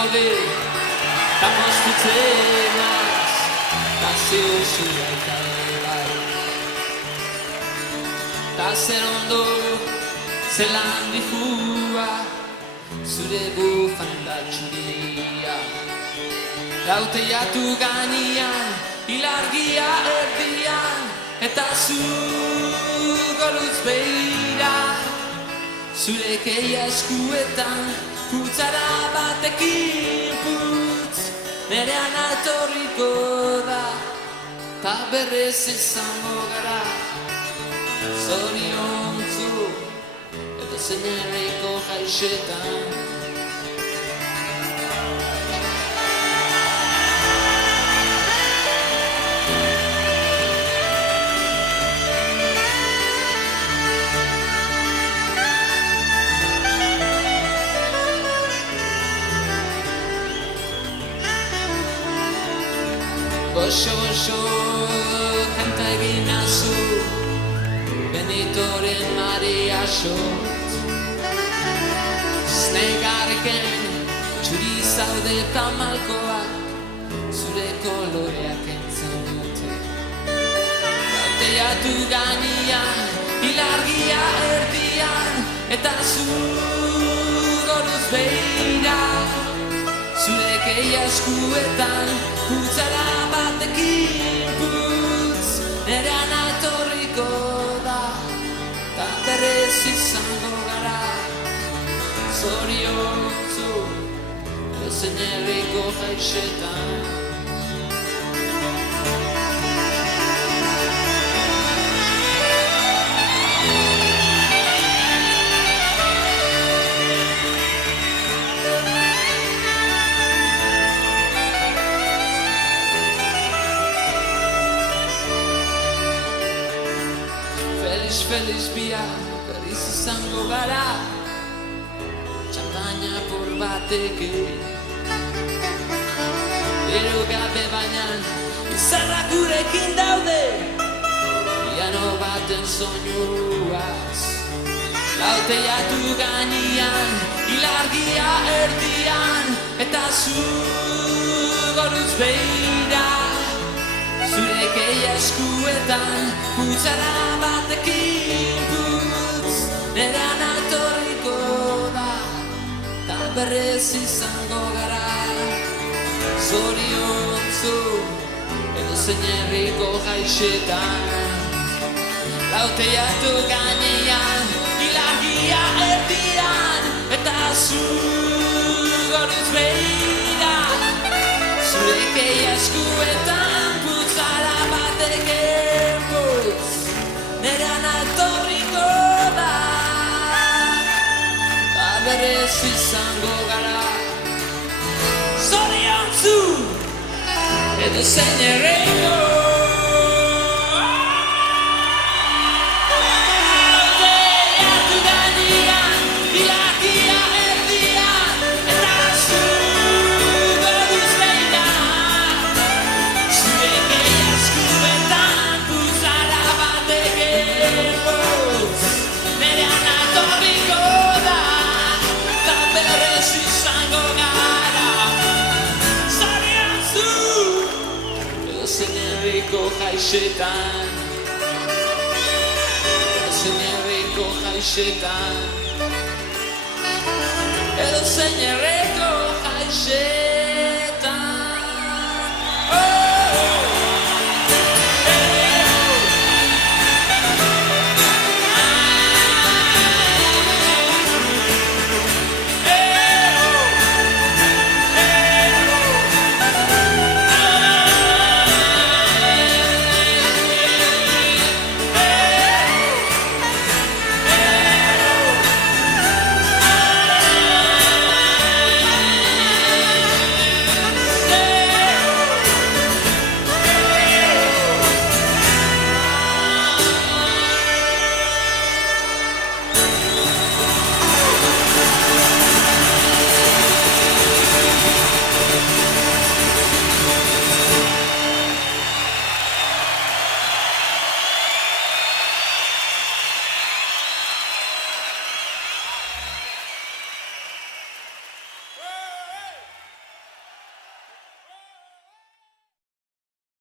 gaude ta moztutzenaz ta zeo zure eta bai ta zer ondo zelan difua zure bufanda txuria gauteiatu gainean ilargia erdian eta zu goruz beira zure keia eskuetan putzara batekin putz nerean atorriko da ta berrez izango gara zoriontzu edo zein herriko jaixetan Goxo, kanta egin nazu Benitoren Maria Xot Znegarreken txuri zaude eta malkoak zure koloreak entzun dute gauteiatu gainean ilargia erdian eta zu goruz beira zure keia eskuetan putzara batekin putz nerean atorriko da ta berrez izango gara zoriontzu edozein herriko jaixetan Feliz biak berriz izango gara txantaina por batekin ero gabe baina izarrak gurekin daude piano baten soinuaz lauteiatu gainean ilargia erdian eta zu goruz beira zure keia eskuetan putzara batekin putz nerean atorriko da ta berrez izango gara zoriontzu edozein herriko jaixetan lauteiatu gainean ilargia erdian eta zu goruz beira zure keia eskuetan putzara batekin putz nerean atorriko da ta berrez izango gara zoriontzu edozein herriko gauteiatu gainean ilargia erdian eta zu goruz beira zure keia eskuetan putzara batekin putz nerean atorriko da ta berrez izango gara zoriontzu edozein herriko jaixetan edozein herriko jaixetan edozein herriko jaixetan